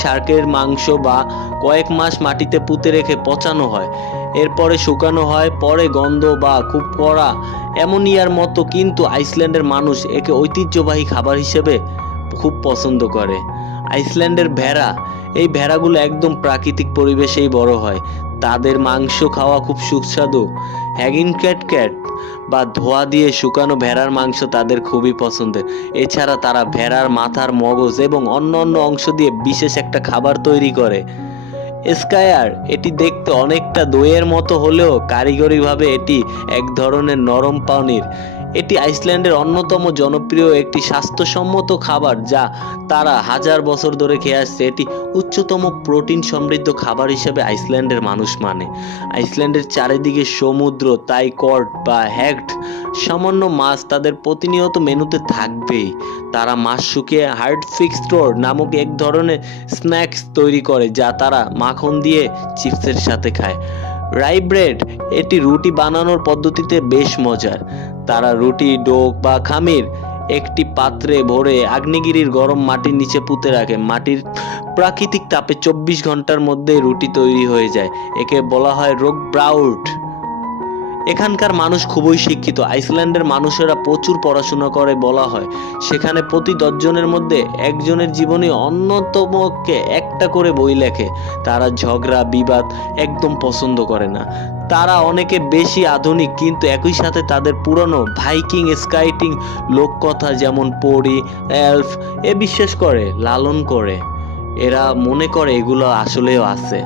শার্কের মাংস বা কয়েক মাস মাটিতে পুঁতে রেখে পচানো হয়, এরপরে শুকানো হয়, পরে গন্ধ বা খুব কড়া অ্যামোনিয়ার মতো, কিন্তু আইসল্যান্ডের মানুষ একে ঐতিহ্যবাহী খাবার হিসেবে খুব পছন্দ করে। আইসল্যান্ডের ভেড়া, এই ভেড়াগুলো একদম প্রাকৃতিক পরিবেশেই বড় হয়, তাদের মাংস খাওয়া খুব সুস্বাদু। হ্যাগিং ক্যাট বা ধোয়া দিয়ে শুকানো ভেড়ার মাংস তাদের খুবই পছন্দের। এছাড়া তারা ভেড়ার মাথার মগজ এবং অন্য অংশ দিয়ে বিশেষ একটা খাবার তৈরি করে। স্কায়ার, এটি দেখতে অনেকটা দইয়ের মতো হলেও কারিগরিভাবে এটি এক ধরনের নরম পনির। এটি আইসল্যান্ডের অন্যতম জনপ্রিয় একটি স্বাস্থ্যসম্মত খাবার যা তারা হাজার বছর ধরে খেয়ে আসছে। এটি উচ্চতম প্রোটিন সমৃদ্ধ খাবার হিসেবে আইসল্যান্ডের মানুষ মানে। আইসল্যান্ডের চারিদিকে সমুদ্র, তাই কড বা হ্যাগড সামান্য মাছ তাদের প্রতিনিয়ত মেনুতে থাকবেই। তারা মাছ শুকিয়ে হার্ডফিক্সটোর নামক এক ধরনের স্ন্যাক্স তৈরি করে যা তারা মাখন দিয়ে চিপসের সাথে খায়। রাই ব্রেড, এটি রুটি বানানোর পদ্ধতিতে বেশ মজার। তারা রুটি ডো বা খামির একটি পাত্রে ভরে আগ্নেয়গিরির গরম মাটির নিচে পুঁতে রাখে। মাটির প্রাকৃতিক তাপে 24 ঘন্টার মধ্যে রুটি তৈরি হয়ে যায়। একে বলা হয় রোক ব্রাউড। এখানকার মানুষ খুবই শিক্ষিত। আইসল্যান্ডের মানুষেরা প্রচুর পড়াশোনা করে বলা হয়। সেখানে প্রতি 10 জনের মধ্যে একজনের জীবনে অন্যতমকে একটা করে বই লেখে। তারা ঝগড়া বিবাদ একদম পছন্দ করে না। তারা অনেকে বেশি আধুনিক, কিন্তু একই সাথে তাদের পুরনো ভাইকিং স্কাইটিং লোককথা যেমন পরি, এলফ এ বিশ্বাস করে, লালন করে। এরা মনে করে এগুলো আসলেও আছে।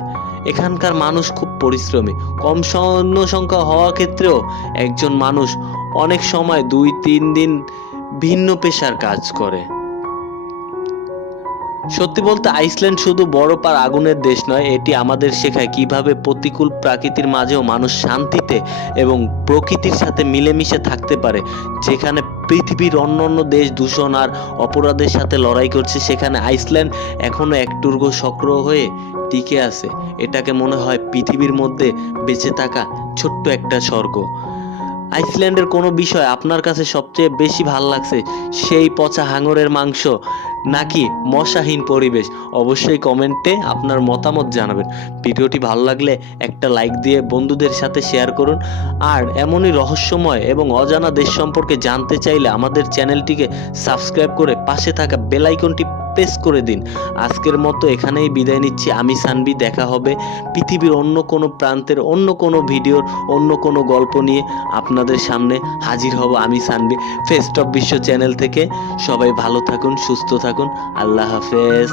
এখানকার মানুষ খুব পরিশ্রমী। কম সৈন্য সংখ্যা হওয়া ক্ষেত্রেও একজন মানুষ অনেক সময় 2-3 দিন ভিন্ন পেশার কাজ করে। সত্যি বলতে আইসল্যান্ড শুধু বরফ আর আগুনের দেশ নয়, এটি আমাদের শেখায় কিভাবে প্রতিকূল প্রকৃতির মাঝেও মানুষ শান্তিতে এবং প্রকৃতির সাথে মিলেমিশে থাকতে পারে। যেখানে পৃথিবীর অন্য দেশ দূষণ আর অপরাধের সাথে লড়াই করছে, সেখানে আইসল্যান্ড এখনো একটুর্গ সক্রিয় হয়ে টিকে আছে। এটাকে মনে হয় পৃথিবীর মধ্যে বেঁচে থাকা ছোট্ট একটা স্বর্গ। আইসল্যান্ডের কোনো বিষয় আপনার কাছে সবচেয়ে বেশি ভাল লাগছে? সেই পচা হাঙরের মাংস নাকি মশাহীন পরিবেশ? অবশ্যই কমেন্টে আপনার মতামত জানাবেন। ভিডিওটি ভালো লাগলে একটা লাইক দিয়ে বন্ধুদের সাথে শেয়ার করুন। আর এমনই রহস্যময় এবং অজানা দেশ সম্পর্কে জানতে চাইলে আমাদের চ্যানেলটিকে সাবস্ক্রাইব করে পাশে থাকা বেল আইকনটি প্রেস করে দিন। আজকের মতো এখানেই বিদায় নিচ্ছি। আমি সানবি। দেখা হবে পৃথিবীর অন্য কোনো প্রান্তের অন্য কোনো ভিডিওর অন্য কোনো গল্প নিয়ে আপনাদের সামনে হাজির হব আমি সানবি, ফেস্ট অফ বিশ্ব চ্যানেল থেকে। সবাই ভালো থাকুন, সুস্থ থাকুন। আল্লাহ হাফেজ।